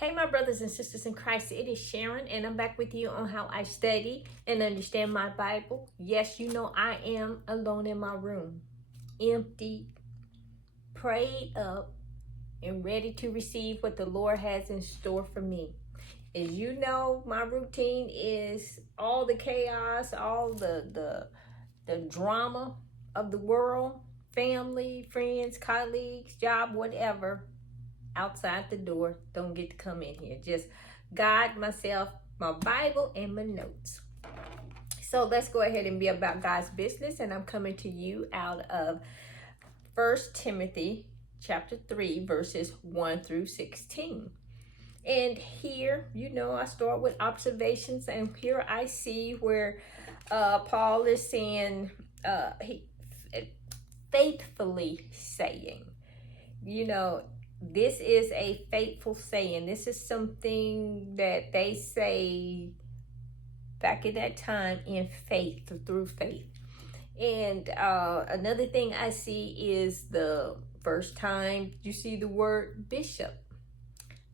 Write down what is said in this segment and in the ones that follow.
Hey, my brothers and sisters in Christ, it is Sharon, and I'm back with you on how I study and understand my Bible. Yes, you know I am alone in my room, empty, prayed up, and ready to receive what the Lord has in store for me. As you know, my routine is all the chaos, all the drama of the world, family, friends, colleagues, job, whatever. Outside the door, don't get to come in here. Just God, myself, my Bible, and my notes. So let's go ahead and be about God's business. And I'm coming to you out of 1 Timothy chapter 3, verses 1 through 16. And here, I start with observations. And here I see where Paul is saying, he faithfully saying, this is a faithful saying. This is something that they say back in that time in faith, through faith. And another thing I see is the first time you see the word bishop.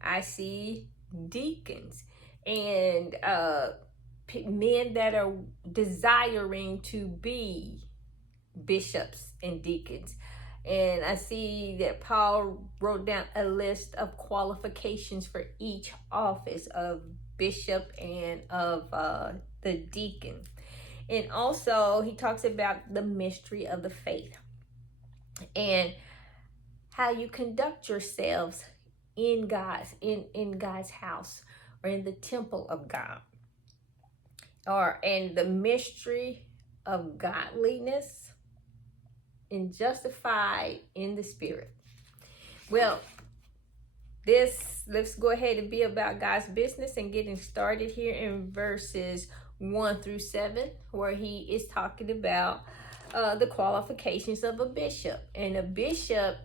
I see deacons and men that are desiring to be bishops and deacons. And I see that Paul wrote down a list of qualifications for each office of bishop and of the deacon. And also he talks about the mystery of the faith and how you conduct yourselves in God's house or in the temple of God, and the mystery of godliness and justified in the spirit. Well, let's go ahead and be about God's business and getting started here in verses 1 through 7, where he is talking about the qualifications of a bishop. And a bishop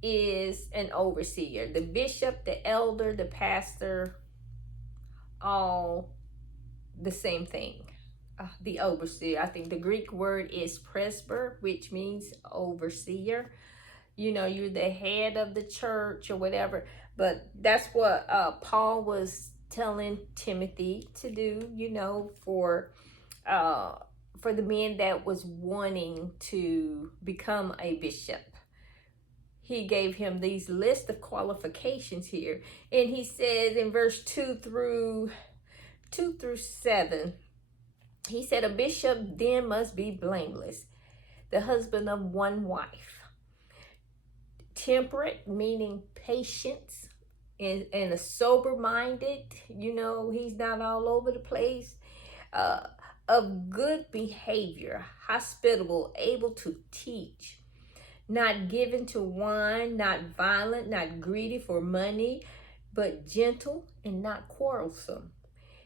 is an overseer. The bishop, the elder, the pastor, all the same thing. The overseer. I think the Greek word is presbyter, which means overseer. You're the head of the church or whatever. But that's what Paul was telling Timothy to do, for the men that was wanting to become a bishop. He gave him these list of qualifications here. And he says in verse 2 through 7, he said, a bishop then must be blameless, the husband of one wife, temperate, meaning patience, and a sober-minded, he's not all over the place, of good behavior, hospitable, able to teach, not given to wine, not violent, not greedy for money, but gentle and not quarrelsome,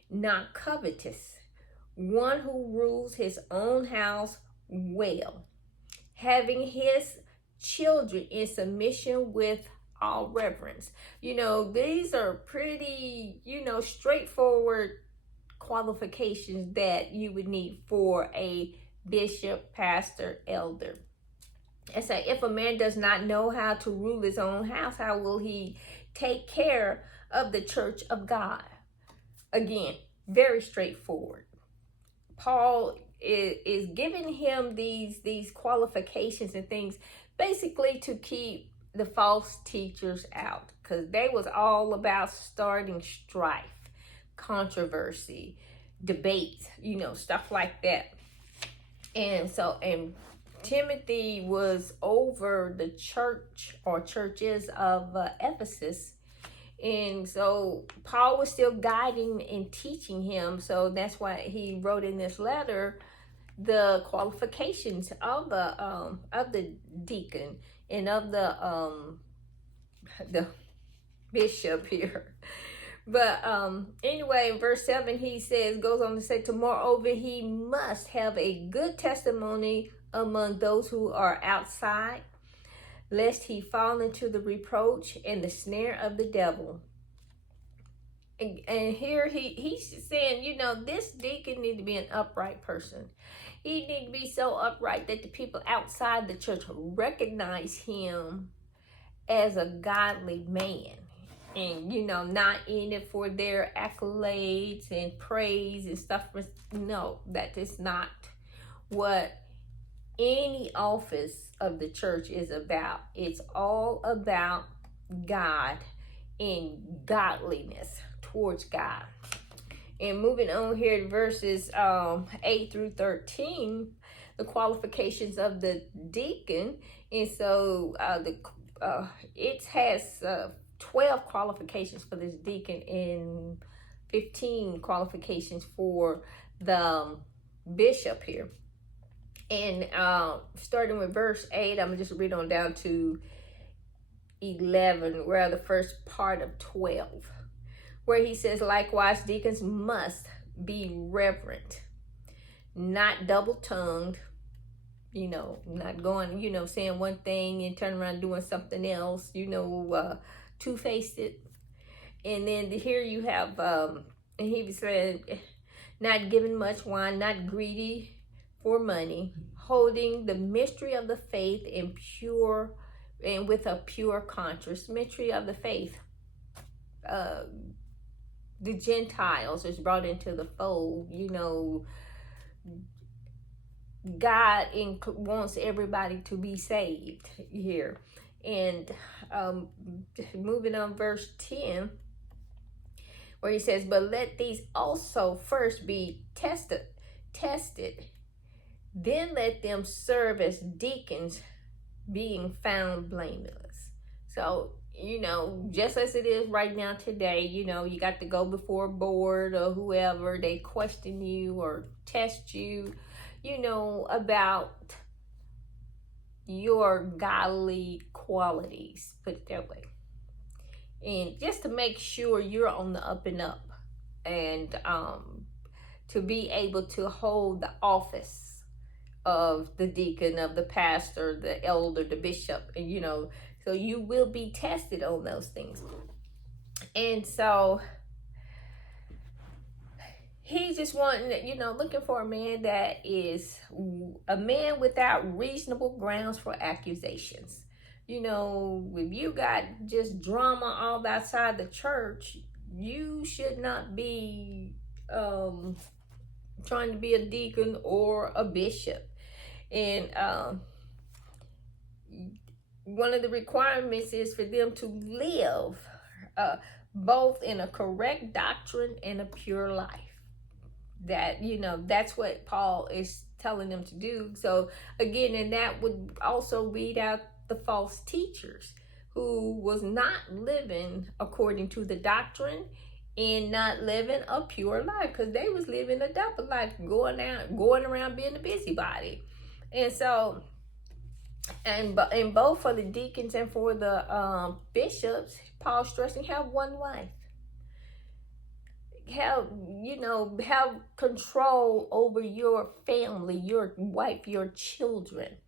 not covetous, one who rules his own house well, having his children in submission with all reverence. These are pretty, straightforward qualifications that you would need for a bishop, pastor, elder. And so if a man does not know how to rule his own house, how will he take care of the church of God? Again, very straightforward. Paul is giving him these qualifications and things basically to keep the false teachers out, because they was all about starting strife, controversy, debate, stuff like that. And Timothy was over the church or churches of Ephesus. And so Paul was still guiding and teaching him. So that's why he wrote in this letter the qualifications of the deacon and of the bishop here. But anyway, in verse 7, he goes on to say, moreover, he must have a good testimony among those who are outside, lest he fall into the reproach and the snare of the devil. And here he's saying, this deacon need to be an upright person. He need to be so upright that the people outside the church recognize him as a godly man. and not in it for their accolades and praise and stuff. No, that is not what any office of the church is about. It's all about God and godliness towards God. And moving on here to verses 8 through 13, the qualifications of the deacon. And so it has 12 qualifications for this deacon and 15 qualifications for the bishop here. And starting with verse 8, I'm going to just read on down to 11, where the first part of 12, where he says, likewise, deacons must be reverent, not double-tongued, not going, saying one thing and turn around doing something else, two-faced. And then here you have, and he said, not giving much wine, not greedy for money, holding the mystery of the faith in pure and with a pure conscience. Mystery of the faith. The Gentiles is brought into the fold. God wants everybody to be saved here. And moving on, verse 10, where he says, but let these also first be tested, then let them serve as deacons, being found blameless. So, just as it is right now today, you got to go before a board or whoever, they question you or test you, about your godly qualities, put it that way. And just to make sure you're on the up and up, and to be able to hold the office of the deacon, of the pastor, the elder, the bishop, and so you will be tested on those things. And so he's just wanting, looking for a man that is a man without reasonable grounds for accusations. If you got just drama all outside the church, you should not be trying to be a deacon or a bishop. And one of the requirements is for them to live both in a correct doctrine and a pure life. That, that's what Paul is telling them to do. So again, and that would also weed out the false teachers who was not living according to the doctrine and not living a pure life, because they was living a double life, going around being a busybody. And so, and both for the deacons and for the bishops, Paul's stressing, have one wife. Have control over your family, your wife, your children.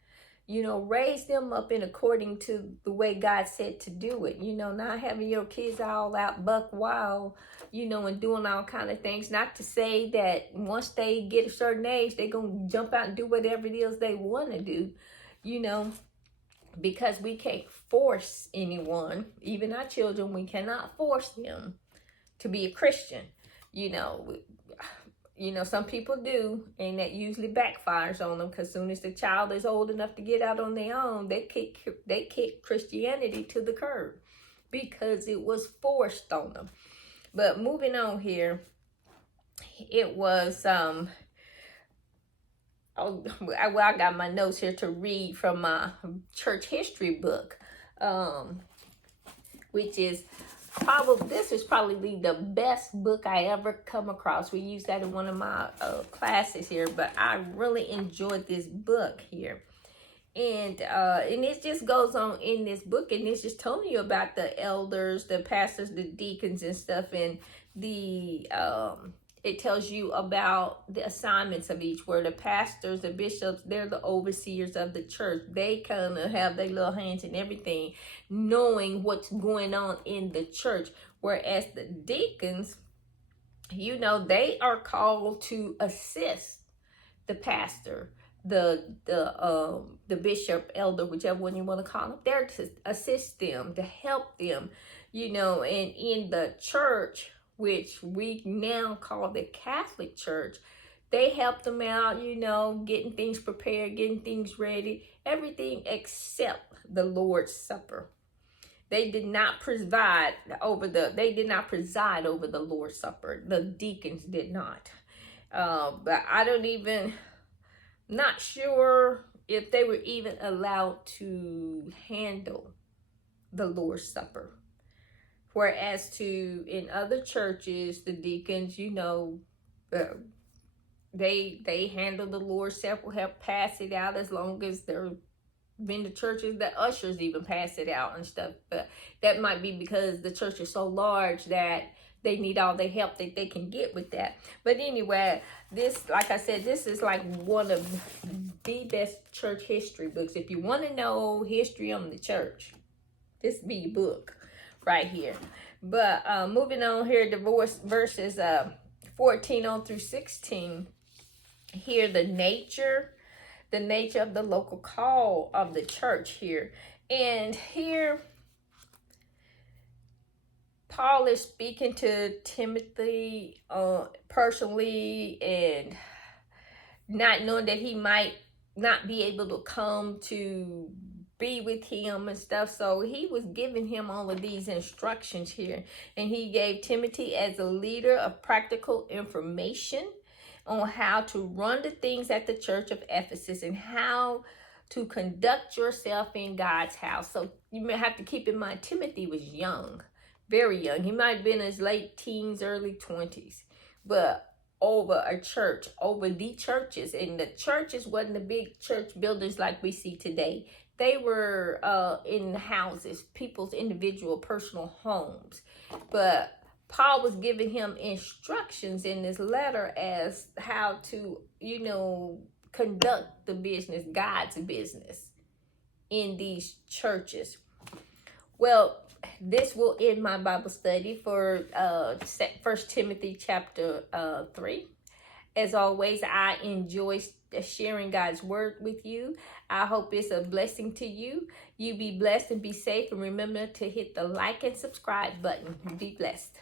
Raise them up in according to the way God said to do it. Not having your kids all out buck wild, and doing all kind of things. Not to say that once they get a certain age, they're going to jump out and do whatever it is they want to do, because we can't force anyone, even our children, we cannot force them to be a Christian. Some people do, and that usually backfires on them, because as soon as the child is old enough to get out on their own, they kick Christianity to the curb because it was forced on them. But moving on here, it was I got my notes here to read from my church history book, which is this is probably the best book I ever come across. We used that in one of my classes here, but I really enjoyed this book here. And it just goes on in this book, and it's just telling you about the elders, the pastors, the deacons and stuff, and the it tells you about the assignments of each, where the pastors, the bishops, they're the overseers of the church. They kind of have their little hands in everything, knowing what's going on in the church. Whereas the deacons, they are called to assist the pastor, the bishop, elder, whichever one you want to call them. They're to assist them, to help them, and in the church, which we now call the Catholic Church, they help them out, getting things prepared, getting things ready, everything except the Lord's Supper. They did not preside over the Lord's Supper. The deacons did not. But I don't even, not sure if they were even allowed to handle the Lord's Supper. Whereas in other churches, the deacons, they handle the Lord's Supper, help pass it out, as long as they're been to churches that ushers even pass it out and stuff. But that might be because the church is so large that they need all the help that they can get with that. But anyway, this, like I said, this is like one of the best church history books. If you want to know history on the church, this be your book right here. But moving on here, verses 14 on through 16. Here, the nature of the local call of the church here. And here, Paul is speaking to Timothy personally, and not knowing that he might not be able to come to be with him and stuff. So he was giving him all of these instructions here. And he gave Timothy as a leader of practical information on how to run the things at the church of Ephesus and how to conduct yourself in God's house. So you may have to keep in mind, Timothy was young, very young. He might have been in his late teens, early 20s. But over the churches, and the churches wasn't the big church buildings like we see today. They were in houses, people's individual personal homes. But Paul was giving him instructions in this letter as how to, conduct the business, God's business in these churches. Well, this will end my Bible study for 1 Timothy chapter 3. As always, I enjoy sharing God's word with you. I hope it's a blessing to you. You be blessed and be safe. And remember to hit the like and subscribe button. Be blessed.